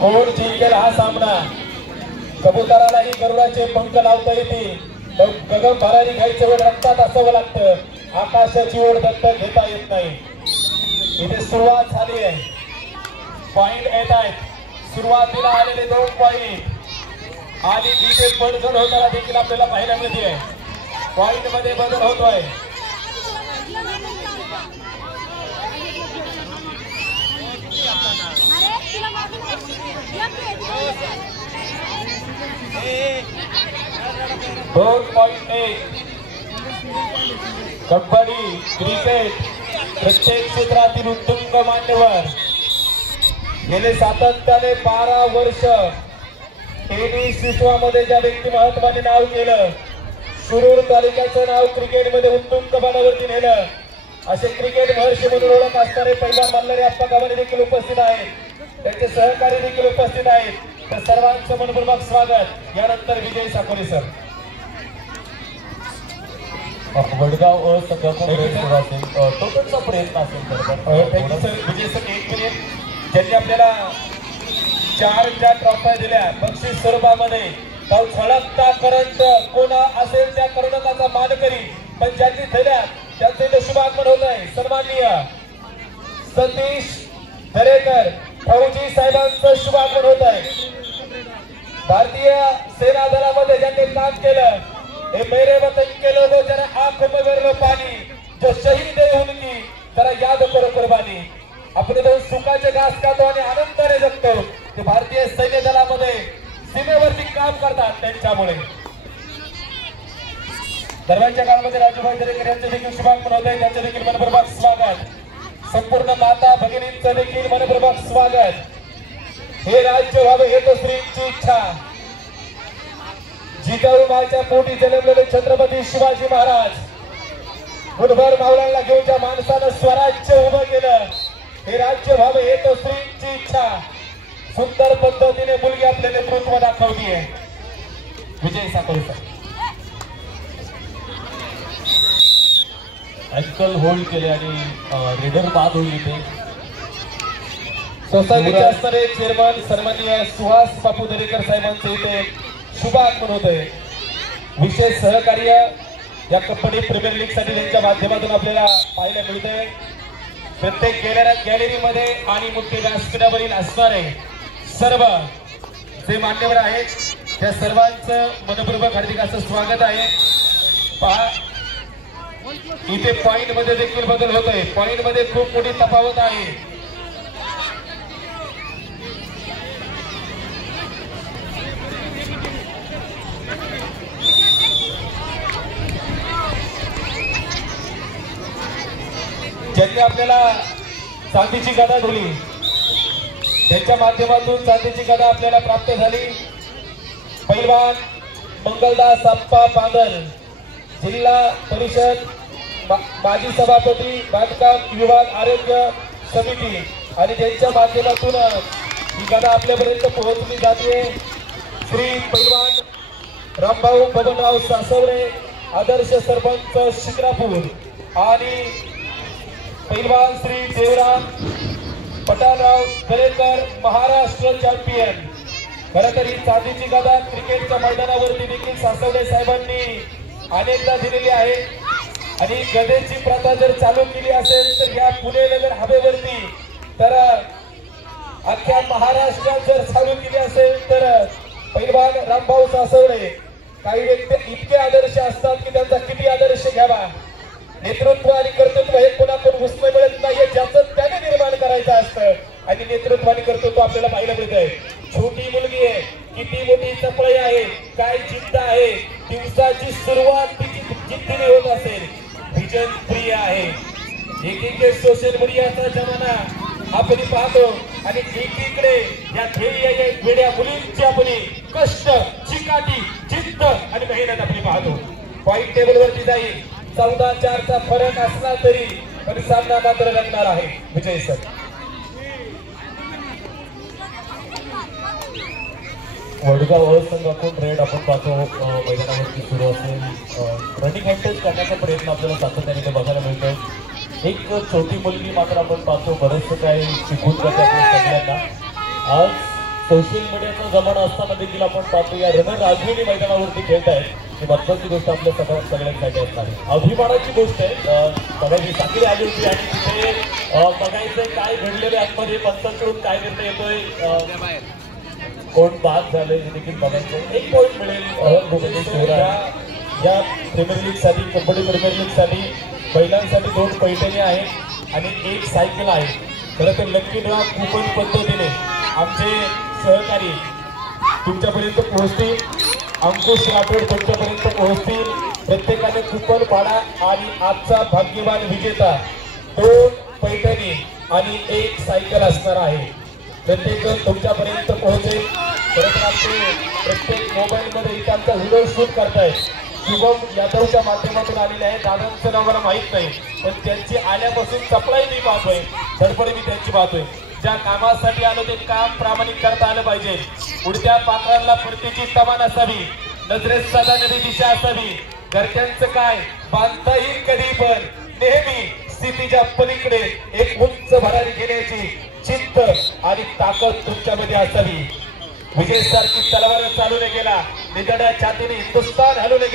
कोण जिंकेल हा सामना। कबुतरालाही गरुडाचे पंख लावता येते, गगन भरारी घ्यायचं वेळ रक्तात असावं लागतं, आकाशाची ओढ दत्तक घेता येत नाही। इथे सुरुवात झाली आहे, पॉइंट येत आहेत। सुरुवातीला आलेले 2 पॉइंट आणि इथे पडझड होताना देखील आपल्याला पाहायला मिळते। पॉइंट मध्ये बदल होतोय। कबड्डी क्रिकेट प्रत्येक क्षेत्रातील उत्तुंग मान्यवर गेले सातत्याने 12 वर्ष टेनिस विश्वामध्ये ज्या व्यक्तिमत्वाने नाव केलं, शिरूर तालुक्याचं नाव क्रिकेटमध्ये उत्तुंग पदावरती नेलं, असे क्रिकेट महर्षी म्हणून ओळख असणारे पैलवान मल्हारी अप्पा गावाने देखील उपस्थित आहेत, त्यांचे सहकारी देखील उपस्थित आहेत। तर सर्वांचं मनपूर्वक स्वागत। यानंतर विजय साकोरे सर। वडगाव टोटलचा प्रयत्न असेल थँक्यू सर। विजय सर, 1 मिनिट। ज्यांनी आपल्याला 4 ट्रॉफ्या दिल्या बक्षीस स्वरूपामध्ये, तो झळकता करंट कोणा असेल त्या कर्णकाचा मानकरी, पण ज्यांनी दिल्या त्यांचे शुभागमन होत आहे। सन्माननीय सतीश दरेकर फौजी साहेबांचं शुभागमन होत आहे। भारतीय सेना दलामध्ये ज्यांनी काम केलं, हे मेरे वतन के लोगों जरा आंखों में भर लो पानी, जो शहीद है उनकी जरा याद करो कुर्बानी। आपण दोन सुखाचे घास खातो आणि आनंदाने जगतो, ते भारतीय सैन्य दलामध्ये सीमेवरती काम करतात त्यांच्यामुळे। दरम्यानच्या काळामध्ये राजूभाई दरेकर यांचे देखील शुभागमन होत आहे, त्यांचे देखील मनपूर्वक स्वागत। संपूर्ण माता भगिनींचं देखील मनपूर्वक स्वागत। हे राज्य व्हावे हे तो श्रींची इच्छा। जिजाऊ माच्या पोटी जन्मलेले छत्रपती शिवाजी महाराज, गुणभर मावळ्यांना घेऊन ज्या माणसानं स्वराज्य उभं केलं, हे राज्य व्हावे हे तो श्रींची इच्छा। सुंदर पद्धतीने मुलगी आपले नेतृत्व दाखवली आहे। विजय साकोरे सर। अँकल होल्ड केले आणि रेडर बाद होईल इथे। सोसायटीचे असणारे चेअरमन सन्माननीय सुहास बापू दरेकर साहेबांचे इथे शुभागमन होत आहे। विशेष सहकार्य या कबड्डी प्रीमियर लीग साठी त्यांच्या माध्यमातून आपल्याला पाहायला मिळतंय। प्रत्येक गॅलरीमध्ये आणि मुख्य व्यासपीठावरील असणारे सर्व जे मान्यवर आहेत त्या सर्वांचं मनपूर्वक हार्दिक असं स्वागत आहे। पहा, इथे पॉइंट मध्ये देखील बदल होतोय। पॉइंट मध्ये खूप मोठी तफावत आहे। ज्यांनी आपल्याला चांदीची गदा दिली, त्यांच्या माध्यमातून चांदीची गदा आपल्याला प्राप्त झाली। पैलवान मंगलदास अप्पा बांदल, जिल्हा परिषद माजी सभापती बांधकाम विभाग आरोग्य समिती, आणि त्यांच्या माध्यमातून ही गदा आपल्यापर्यंत पोहोचली जाते। श्री पैलवान रामभाऊ बबनराव सासवरे, आदर्श सरपंच शिक्रापूर, आणि पैलवान श्री देवराम पटालराव दरेकर, महाराष्ट्र चॅम्पियन। खरं तर ही चांदीची गदा क्रिकेटच्या मैदानावरती देखील सासवडे साहेबांनी अनेकदा दिलेली आहे, आणि गदेची प्रथा जर चालू केली असेल तर या पुणे नगर हवेवरती, तर अख्ख्या महाराष्ट्रात जर चालू केली असेल तर पैलवान रामभाऊ सासवडे, काही व्यक्ती इतके आदर्श असतात की त्यांचा किती आदर्श घ्यावा। नेतृत्व आणि कर्तृत्व हे कोणाकडून उसमे मिळत नाही, ज्याचं त्याने निर्माण करायचं असतं, आणि नेतृत्व आणि कर्तृत्व आपल्याला पाहायला मिळतंय। छोटी मुलगी आहे, किती मोठी चपळी आहे, काय जिद्द आहे, दिवसाची सुरुवात तिची जिद्दीने होत असेल, विजन प्रिय आहे। एकीकडे सोशल मीडियाचा जमाना आपण पाहतो, आणि एकीकडे या ध्येय वेड्या मुलींची आपण कष्ट, चिकाटी, जिद्द आणि मेहनत आपण पाहतो। पॉइंट टेबल वरती जाईल 14-4 चा फरक असला तरी पण सामना मात्र रंगणार आहे। विजय सर। वडगाव संघातून रेड आपण पाहतो मैदानावरती सुरू असेल। रनिंग हँडल करण्याचा प्रयत्न आपल्याला सातत्याने बघायला मिळतोय। एक छोटी मुलगी मात्र आपण पाहतो बरंचसं काही शिकून जाते सगळ्यांना। आज सोशल मीडियाचा जमाना असताना देखील आपण पाहतो या रणरागिणी मैदानावरती खेळत आहेत. ही महत्वाची गोष्ट आपल्या सगळ्यांसाठी असणार आहे. अभिमानाची गोष्ट आहे. बघायची साखळी आली होती आणि तिथे बघायचं काय घडलेलं आतमध्ये, पंचांकडून काय निर्णय येतोय, कोण बाद झाले हे देखील बघायचं. एक पॉईंट मिळेल. या प्रीमियर लीग साठी, कबड्डी प्रीमियर लीग साठी महिलांसाठी 2 पैठणी आहेत आणि 1 सायकल आहे. खरं तर लकी ड्रॉ कूपन पद्धतीने आमचे सहकारी तुमच्यापर्यंत पोहोचतील. अंकुश राठोड तुमच्यापर्यंत पोहोचतील. प्रत्येकाने कुपन पाडा आणि आजचा भाग्यवान विजेता 2 पैठणी आणि 1 सायकल असणार आहे. प्रत्येक तुमच्यापर्यंत पोहोचेल. खरं तर आमचे प्रत्येक मोबाईलमध्ये इथं आमचा व्हिडिओ शूट करतायत. शुभम यादवच्या माध्यमातून आलेले आहे. दादांचं नाव मला माहीत नाही, पण त्यांची आल्यापासून सप्लाय मी पाहतोय, धडपड मी त्यांची पाहतोय. ज्या कामासाठी आलो ते काम प्रामाणिक करता आलं पाहिजे. उडत्या पाखरांना परतीची समान असावी, नजरेत सदा नवी दिशा असावी. घरच्यांचं काय बांधता येईल कधी, पण नेहमी स्थितीच्या पलीकडे एक उंच भरारी घेण्याची चित्त आणि ताकद तुमच्यामध्ये असावी. विजय सारखी तलवार चालू गेला, निधड्या छातीने हिंदुस्थान हलवले गेला.